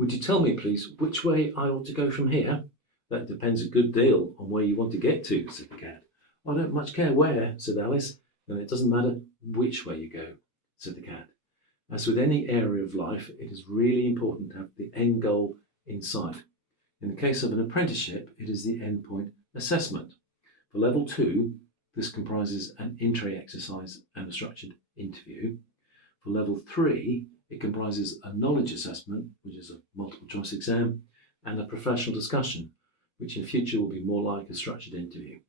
Would you tell me, please, which way I ought to go from here? That depends a good deal on where you want to get to, said the cat. I don't much care where, said Alice. Then it doesn't matter which way you go, said the cat. As with any area of life, it is really important to have the end goal in sight. In the case of an apprenticeship, it is the endpoint assessment. For level 2, this comprises an in-tray exercise and a structured interview. For level 3, it comprises a knowledge assessment, which is a multiple choice exam, and a professional discussion, which in future will be more like a structured interview.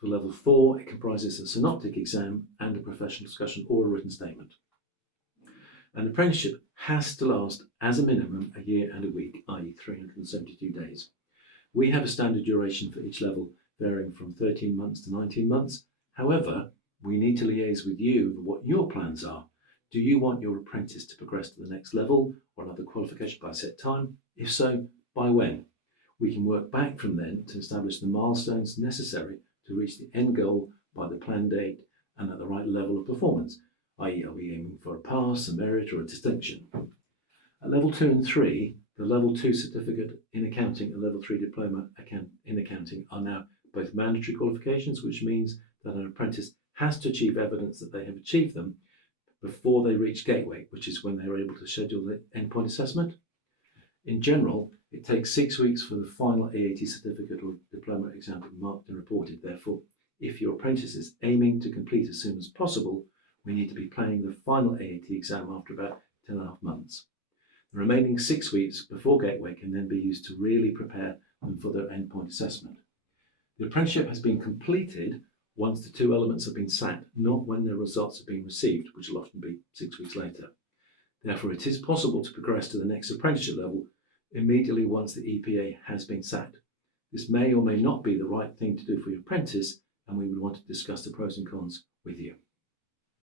For level 4, it comprises a synoptic exam and a professional discussion or a written statement. An apprenticeship has to last as a minimum a year and a week, i.e. 372 days. We have a standard duration for each level varying from 13 months to 19 months. However, we need to liaise with you over what your plans are. Do you want your apprentice to progress to the next level or another qualification by a set time? If so, by when? We can work back from then to establish the milestones necessary to reach the end goal by the planned date and at the right level of performance, i.e. are we aiming for a pass, a merit or a distinction? At level 2 and 3, the level 2 certificate in accounting and level 3 diploma in accounting are now both mandatory qualifications, which means that an apprentice has to achieve evidence that they have achieved them before they reach gateway, which is when they're able to schedule the endpoint assessment. In general, it takes 6 weeks for the final AAT certificate or diploma exam to be marked and reported. Therefore, if your apprentice is aiming to complete as soon as possible, we need to be planning the final AAT exam after about 10.5 months. The remaining 6 weeks before gateway can then be used to really prepare them for their endpoint assessment. The apprenticeship has been completed once the 2 elements have been sat, not when their results have been received, which will often be 6 weeks later. Therefore, it is possible to progress to the next apprenticeship level immediately once the EPA has been sat. This may or may not be the right thing to do for your apprentice, and we would want to discuss the pros and cons with you.